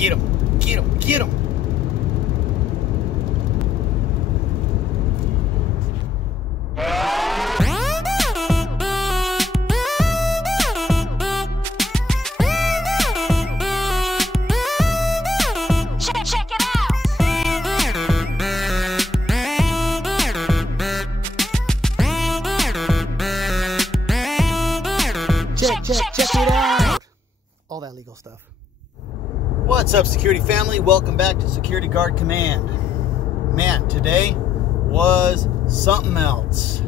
Get him. Get him. Get him. Check it out. All that legal stuff. What's up, security family? Welcome back to Security Guard Command. Man, today was something else.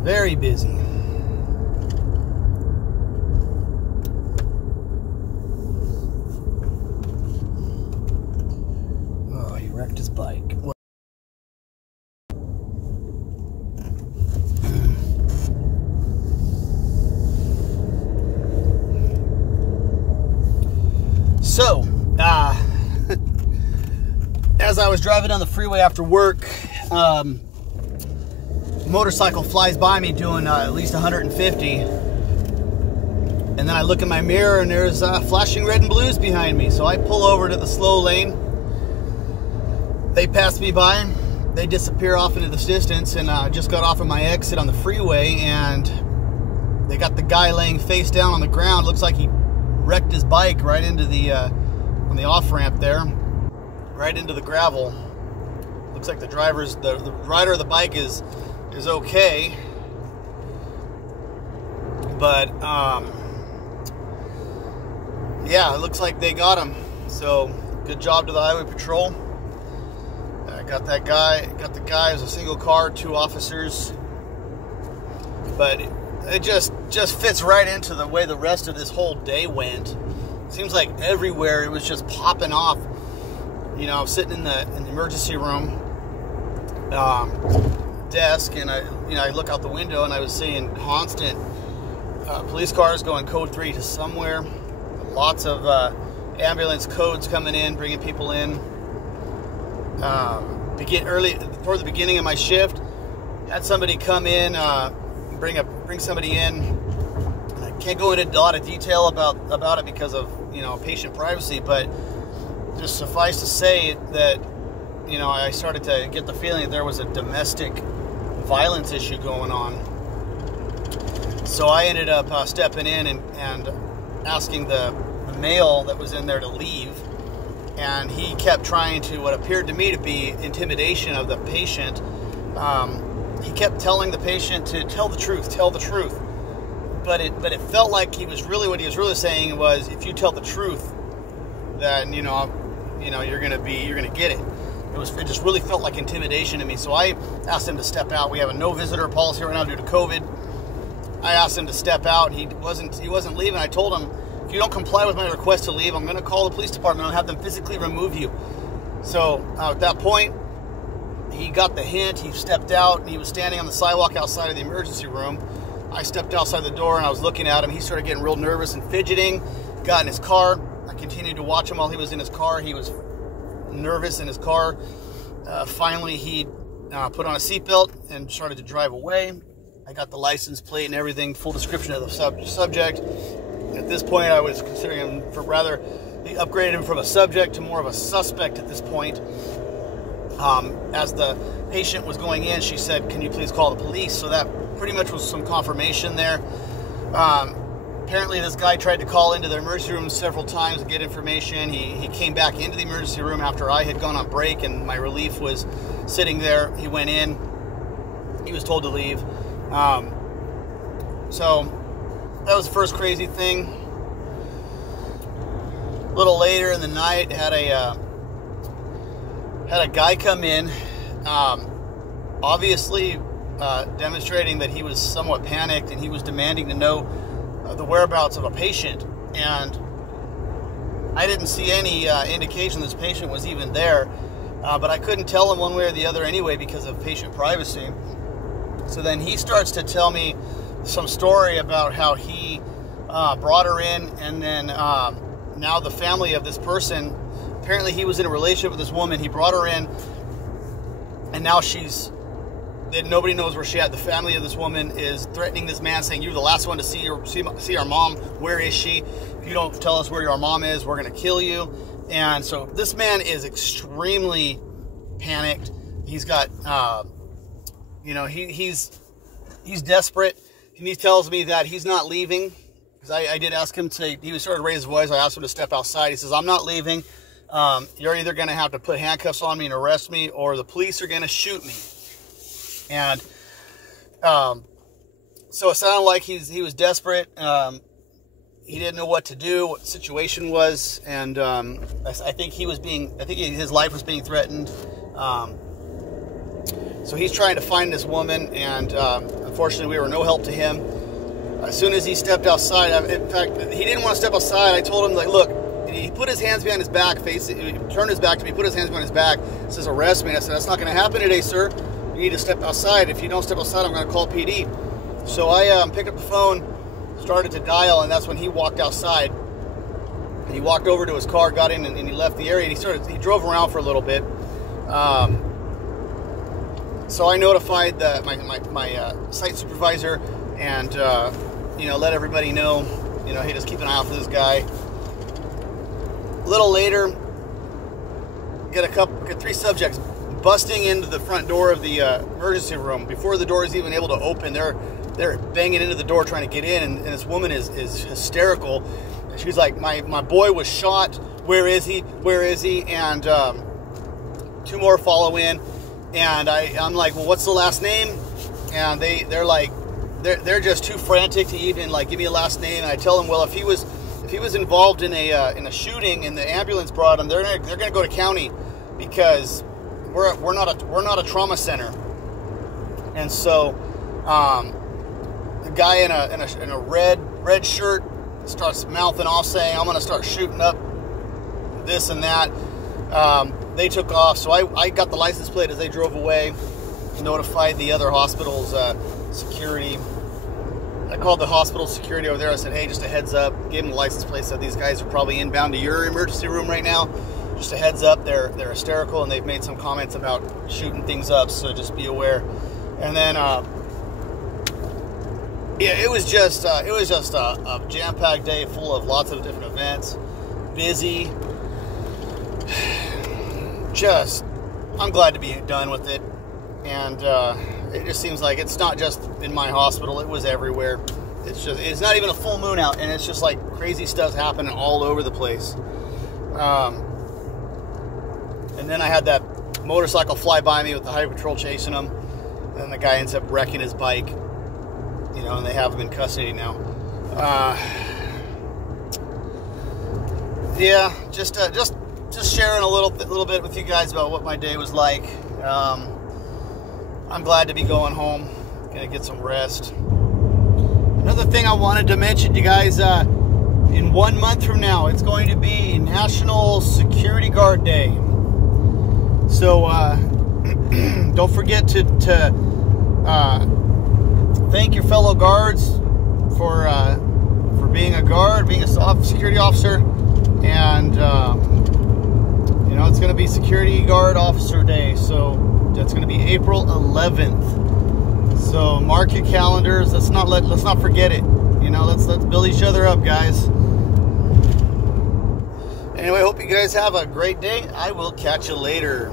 Very busy. Oh, he wrecked his bike. So, as I was driving down the freeway after work, motorcycle flies by me doing at least 150. And then I look in my mirror and there's flashing red and blues behind me. So I pull over to the slow lane. They pass me by. They disappear off into the distance, and I just got off of my exit on the freeway, and they got the guy laying face down on the ground. Looks like he wrecked his bike right into the on the off ramp there, right into the gravel. Looks like the rider of the bike is okay, but yeah, it looks like they got him. So good job to the highway patrol. I got that guy. Got the guy. It was a single car, 2 officers, but it just fits right into the way the rest of this whole day went. Seems like everywhere it was just popping off. You know, I was sitting in the emergency room desk, and I look out the window and I was seeing constant police cars going code 3 to somewhere. Lots of ambulance codes coming in, bringing people in. Early toward the beginning of my shift, had somebody come in. Bring somebody in. I can't go into a lot of detail about it because of, patient privacy, but just suffice to say that, I started to get the feeling that there was a domestic violence issue going on. So I ended up stepping in and asking the male that was in there to leave, and he kept trying to what appeared to me to be intimidation of the patient. He kept telling the patient to tell the truth. But it felt like what he was really saying was, if you tell the truth, then you're gonna get it. It just really felt like intimidation to me. So I asked him to step out. We have a no visitor policy right now due to COVID. I asked him to step out, and he wasn't leaving. I told him, if you don't comply with my request to leave, I'm gonna call the police department and have them physically remove you. So at that point, he got the hint. He stepped out, and he was standing on the sidewalk outside of the emergency room. I stepped outside the door, and I was looking at him. He started getting real nervous and fidgeting, got in his car. I continued to watch him while he was in his car. He was nervous in his car. Finally, he put on a seatbelt and started to drive away. I got the license plate and everything, full description of the subject. At this point, I was considering him they upgraded him from a subject to more of a suspect at this point. As the patient was going in, she said, "Can you please call the police?" So that pretty much was some confirmation there. Apparently this guy tried to call into the emergency room several times to get information. He came back into the emergency room after I had gone on break and my relief was sitting there. He went in. He was told to leave. So that was the first crazy thing. A little later in the night, had a guy come in, obviously demonstrating that he was somewhat panicked, and he was demanding to know the whereabouts of a patient. And I didn't see any indication this patient was even there, but I couldn't tell him one way or the other anyway because of patient privacy. So then he starts to tell me some story about how he brought her in, and then now the family of this person, apparently he was in a relationship with this woman. He brought her in, and now nobody knows where she at. The family of this woman is threatening this man, saying, "You're the last one to see our mom. Where is she? If you don't tell us where your mom is, we're going to kill you." And so this man is extremely panicked. He's got, he's desperate. And he tells me that he's not leaving. Because I did ask him he started to raise his voice. I asked him to step outside. He says, I'm not leaving. You're either going to have to put handcuffs on me and arrest me, or the police are going to shoot me. And so it sounded like he was desperate. He didn't know what to do, what the situation was, and I think his life was being threatened. So he's trying to find this woman, and unfortunately, we were no help to him. As soon as he stepped outside, in fact, he didn't want to step outside. I told him, like, look, and he put his hands behind his back, he turned his back to me, put his hands behind his back, says, arrest me. And I said, that's not going to happen today, sir. You need to step outside. If you don't step outside, I'm going to call PD. So I picked up the phone, started to dial, and that's when he walked outside. And he walked over to his car, got in, and he left the area. And he drove around for a little bit. So I notified my site supervisor, and let everybody know, hey, just keep an eye out for this guy. A little later, get 3 subjects busting into the front door of the emergency room. Before the door is even able to open, they're banging into the door trying to get in, and this woman is hysterical. She's like, my boy was shot. Where is he? Where is he? And 2 more follow in, and I'm like, well, what's the last name? And they're like, they're just too frantic to even like give me a last name. And I tell them, well, if he was involved in a shooting and the ambulance brought him, they're gonna go to county, because we're not a trauma center. And so the guy in a red shirt starts mouthing off, saying, I'm gonna start shooting up this and that. They took off, so I got the license plate as they drove away, notified the other hospital's security. I called the hospital security over there. I said, hey, just a heads up. Gave them the license plate. Said, these guys are probably inbound to your emergency room right now. Just a heads up. They're hysterical, and they've made some comments about shooting things up, so just be aware. And then, it was just a jam-packed day full of lots of different events. Busy. I'm glad to be done with it. And it just seems like it's not just in my hospital, it was everywhere. It's not even a full moon out, and it's just like crazy stuff happening all over the place. And then I had that motorcycle fly by me with the highway patrol chasing him, and the guy ends up wrecking his bike, and they have him in custody now. Yeah, just sharing a little bit with you guys about what my day was like. I'm glad to be going home. Gonna get some rest. Another thing I wanted to mention, you guys, in 1 month from now, it's going to be National Security Guard Day. So don't forget to thank your fellow guards for being a guard, being a security officer, and it's going to be Security Guard Officer Day. So that's going to be April 11th. So mark your calendars. Let's not forget it. Let's build each other up, guys. Anyway, hope you guys have a great day. I will catch you later.